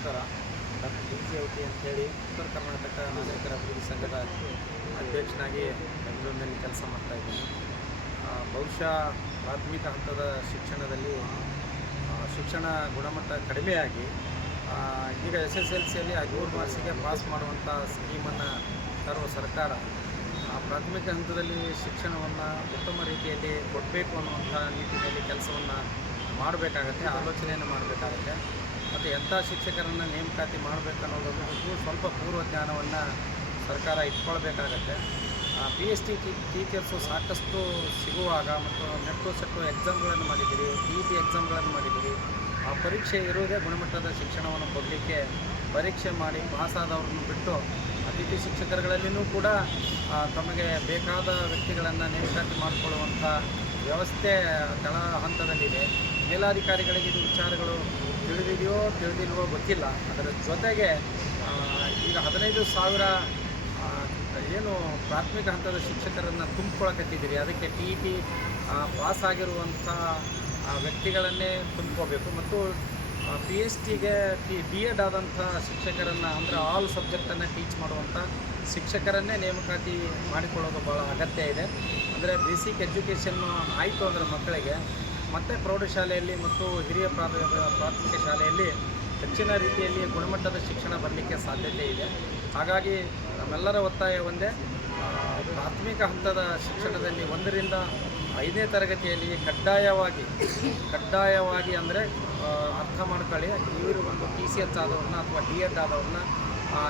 ನಮಸ್ಕಾರ. Doctor DC. ಅಂತೇಳಿ ಉತ್ತರ ಕರ್ನಾಟಕ ನಾಗರಿಕರ ಅಭಿವೃದ್ಧಿ ಸಂಘದ ಅಧ್ಯಕ್ಷನಾಗಿ ಬೆಂಗಳೂರಿನಲ್ಲಿ ಕೆಲಸ ಮಾಡ್ತಾಯಿದ್ದೀನಿ. ಬಹುಶಃ ಪ್ರಾಥಮಿಕ ಹಂತದ ಶಿಕ್ಷಣದಲ್ಲಿ ಶಿಕ್ಷಣ ಗುಣಮಟ್ಟ ಕಡಿಮೆಯಾಗಿ ಈಗ SSLCಯಲ್ಲಿ 13 ಮಾರ್ಕ್ಸಿಗೆ ಪಾಸ್ ಮಾಡುವಂಥ ಸ್ಕೀಮನ್ನು ತರುವ ಸರ್ಕಾರ ಪ್ರಾಥಮಿಕ ಹಂತದಲ್ಲಿ ಶಿಕ್ಷಣವನ್ನು ಉತ್ತಮ ರೀತಿಯಲ್ಲಿ ಕೊಡಬೇಕು ಅನ್ನುವಂಥ ನಿಟ್ಟಿನಲ್ಲಿ ಕೆಲಸವನ್ನು ಮಾಡಬೇಕಾಗತ್ತೆ, ಆಲೋಚನೆಯನ್ನು ಮಾಡಬೇಕಾಗತ್ತೆ. ಮತ್ತು ಎಂಥ ಶಿಕ್ಷಕರನ್ನು ನೇಮಕಾತಿ ಮಾಡಬೇಕು ಅನ್ನೋದ್ರ ಬಗ್ಗೆ ಸ್ವಲ್ಪ ಪೂರ್ವ ಜ್ಞಾನವನ್ನು ಸರ್ಕಾರ ಇಟ್ಕೊಳ್ಬೇಕಾಗತ್ತೆ. PST ಟೀಚರ್ಸು ಸಾಕಷ್ಟು ಸಿಗುವಾಗ ಮತ್ತು ನೆಟ್ಟು ಸೆಟ್ಟು ಎಕ್ಸಾಮ್ಗಳನ್ನು ಮಾಡಿದ್ದೀರಿ, TET ಎಕ್ಸಾಮ್ಗಳನ್ನು ಮಾಡಿದ್ದೀರಿ. ಆ ಪರೀಕ್ಷೆ ಇರುವುದೇ ಗುಣಮಟ್ಟದ ಶಿಕ್ಷಣವನ್ನು ಕೊಡಲಿಕ್ಕೆ. ಪರೀಕ್ಷೆ ಮಾಡಿ ಪಾಸಾದವ್ರನ್ನು ಬಿಟ್ಟು ಅತಿಥಿ ಶಿಕ್ಷಕರುಗಳಲ್ಲಿಯೂ ಕೂಡ ತಮಗೆ ಬೇಕಾದ ವ್ಯಕ್ತಿಗಳನ್ನು ನೇಮಕಾತಿ ಮಾಡಿಕೊಳ್ಳುವಂಥ ವ್ಯವಸ್ಥೆ ತಳ ಹಂತದಲ್ಲಿದೆ. ಮೇಲಾಧಿಕಾರಿಗಳಿಗೆ ಇದು ವಿಚಾರಗಳು ತಿಳಿದಿಲ್ವೋ ಗೊತ್ತಿಲ್ಲ. ಅದರ ಜೊತೆಗೆ ಈಗ 15,000 ಏನು ಪ್ರಾಥಮಿಕ ಹಂತದ ಶಿಕ್ಷಕರನ್ನು ತುಂಬಿಕೊಳಕತ್ತಿದ್ದೀರಿ, ಅದಕ್ಕೆ TET ಪಾಸಾಗಿರುವಂಥ ವ್ಯಕ್ತಿಗಳನ್ನೇ ತುಂಬ್ಕೋಬೇಕು ಮತ್ತು PSTಗೆ B.Ed ಆದಂಥ ಶಿಕ್ಷಕರನ್ನು ಅಂದರೆ ಆಲ್ ಸಬ್ಜೆಕ್ಟನ್ನು ಟೀಚ್ ಮಾಡುವಂಥ ಶಿಕ್ಷಕರನ್ನೇ ನೇಮಕಾತಿ ಮಾಡಿಕೊಳ್ಳೋದು ಭಾಳ ಅಗತ್ಯ ಇದೆ. ಅಂದರೆ ಬೇಸಿಕ್ ಎಜುಕೇಷನ್ನು ಆಯಿತು ಅಂದರೆ ಮಕ್ಕಳಿಗೆ ಮತ್ತು ಪ್ರೌಢಶಾಲೆಯಲ್ಲಿ ಮತ್ತು ಹಿರಿಯ ಪ್ರಾಥಮಿಕ ಶಾಲೆಯಲ್ಲಿ ಹೆಚ್ಚಿನ ರೀತಿಯಲ್ಲಿ ಗುಣಮಟ್ಟದ ಶಿಕ್ಷಣ ಬರಲಿಕ್ಕೆ ಸಾಧ್ಯತೆ ಇದೆ. ಹಾಗಾಗಿ ನಮ್ಮೆಲ್ಲರ ಒತ್ತಾಯ ಒಂದೇ, ಪ್ರಾಥಮಿಕ ಹಂತದ ಶಿಕ್ಷಣದಲ್ಲಿ 1ರಿಂದ 5ನೇ ತರಗತಿಯಲ್ಲಿ ಕಡ್ಡಾಯವಾಗಿ ಅಂದರೆ ಅರ್ಥ ಮಾಡ್ಕೊಳ್ಳಿ, ಇವರು ಒಂದು TCH ಆದವ್ರನ್ನ ಅಥವಾ D.Ed ಆದವ್ರನ್ನ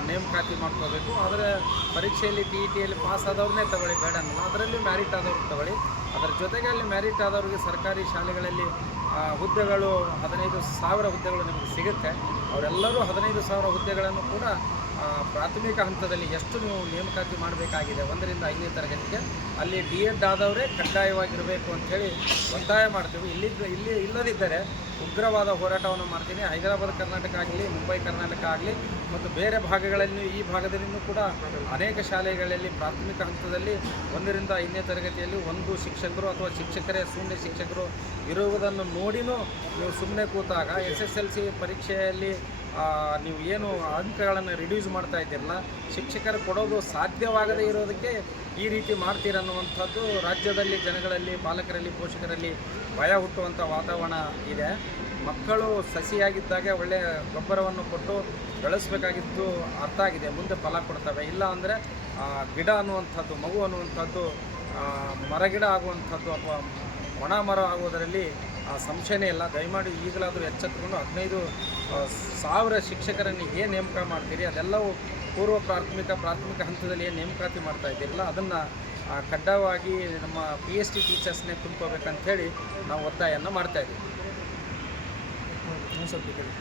ನೇಮಕಾತಿ ಮಾಡ್ಕೋಬೇಕು. ಆದರೆ ಪರೀಕ್ಷೆಯಲ್ಲಿ TETಯಲ್ಲಿ ಪಾಸ್ ಆದವ್ರನ್ನೇ ತಗೊಳ್ಳಿ, ಬೇಡ ಅನ್ನಲ್ಲ, ಅದರಲ್ಲಿ ಮ್ಯಾರಿಟ್ ಆದವ್ರು ತಗೊಳ್ಳಿ. ಅದರ ಜೊತೆಗೆ ಅಲ್ಲಿ ಮ್ಯಾರಿಟ್ ಆದವ್ರಿಗೆ ಸರ್ಕಾರಿ ಶಾಲೆಗಳಲ್ಲಿ ಹುದ್ದೆಗಳು 15,000 ಹುದ್ದೆಗಳು ನಿಮಗೆ ಸಿಗುತ್ತೆ. ಅವರೆಲ್ಲರೂ 15,000 ಹುದ್ದೆಗಳನ್ನು ಕೂಡ ಪ್ರಾಥಮಿಕ ಹಂತದಲ್ಲಿ ಎಷ್ಟು ನೀವು ನೇಮಕಾತಿ ಮಾಡಬೇಕಾಗಿದೆ 1ರಿಂದ 5ನೇ ತರಗತಿಗೆ ಅಲ್ಲಿ D.Ed ಆದವರೇ ಕಡ್ಡಾಯವಾಗಿರಬೇಕು ಅಂಥೇಳಿ ಒತ್ತಾಯ ಮಾಡ್ತೀವಿ. ಇಲ್ಲಿ ಇಲ್ಲದಿದ್ದರೆ ಉಗ್ರವಾದ ಹೋರಾಟವನ್ನು ಮಾಡ್ತೀನಿ. ಹೈದರಾಬಾದ್ ಕರ್ನಾಟಕ ಆಗಲಿ, ಮುಂಬೈ ಕರ್ನಾಟಕ ಆಗಲಿ ಮತ್ತು ಬೇರೆ ಭಾಗಗಳಲ್ಲಿ ಈ ಭಾಗದಲ್ಲಿಯೂ ಕೂಡ ಅನೇಕ ಶಾಲೆಗಳಲ್ಲಿ ಪ್ರಾಥಮಿಕ ಹಂತದಲ್ಲಿ 1ರಿಂದ 5ನೇ ತರಗತಿಯಲ್ಲಿ ಒಂದು ಶಿಕ್ಷಕರು ಅಥವಾ ಶಿಕ್ಷಕರೇ ಶೂನ್ಯ ಶಿಕ್ಷಕರು ಇರುವುದನ್ನು ನೋಡಿನೂ ನೀವು ಸುಮ್ಮನೆ ಕೂತಾಗ SSLC ಪರೀಕ್ಷೆಯಲ್ಲಿ ನೀವು ಏನು ಅಂಕಗಳನ್ನು ರಿಡ್ಯೂಸ್ ಮಾಡ್ತಾ ಇದ್ದೀರಲ್ಲ, ಶಿಕ್ಷಕರು ಕೊಡೋದು ಸಾಧ್ಯವಾಗದೇ ಇರೋದಕ್ಕೆ ಈ ರೀತಿ ಮಾಡ್ತೀರನ್ನುವಂಥದ್ದು ರಾಜ್ಯದಲ್ಲಿ ಜನಗಳಲ್ಲಿ, ಪಾಲಕರಲ್ಲಿ, ಪೋಷಕರಲ್ಲಿ ಭಯ ಹುಟ್ಟುವಂಥ ವಾತಾವರಣ ಇದೆ. ಮಕ್ಕಳು ಸಸಿಯಾಗಿದ್ದಾಗೆ ಒಳ್ಳೆಯ ಗೊಬ್ಬರವನ್ನು ಕೊಟ್ಟು ಬೆಳೆಸಬೇಕಾಗಿದ್ದು ಅರ್ಥ ಆಗಿದೆ, ಮುಂದೆ ಫಲ ಕೊಡ್ತವೆ. ಇಲ್ಲ ಅಂದರೆ ಗಿಡ ಅನ್ನುವಂಥದ್ದು, ಮಗು ಅನ್ನುವಂಥದ್ದು ಮರಗಿಡ ಆಗುವಂಥದ್ದು ಅಥವಾ ಒಣ ಮರ ಆಗುವುದರಲ್ಲಿ ಸಂಶಯನೇ ಇಲ್ಲ. ದಯಮಾಡಿ ಈಗಲಾದರೂ ಎಚ್ಚೆತ್ತುಕೊಂಡು 15,000 ಶಿಕ್ಷಕರನ್ನು ಏನು ನೇಮಕ ಮಾಡ್ತೀರಿ ಅದೆಲ್ಲವೂ ಪೂರ್ವ ಪ್ರಾಥಮಿಕ ಹಂತದಲ್ಲಿ ಏನು ನೇಮಕಾತಿ ಮಾಡ್ತಾ ಇದ್ದೀರಲ್ಲ ಅದನ್ನು ಕಡ್ಡಾಯವಾಗಿ ನಮ್ಮ PST ಟೀಚರ್ಸ್ನೇ ತುಂಬ್ಕೋಬೇಕಂಥೇಳಿ ನಾವು ಒತ್ತಾಯವನ್ನು ಮಾಡ್ತಾಯಿದ್ದೀವಿ.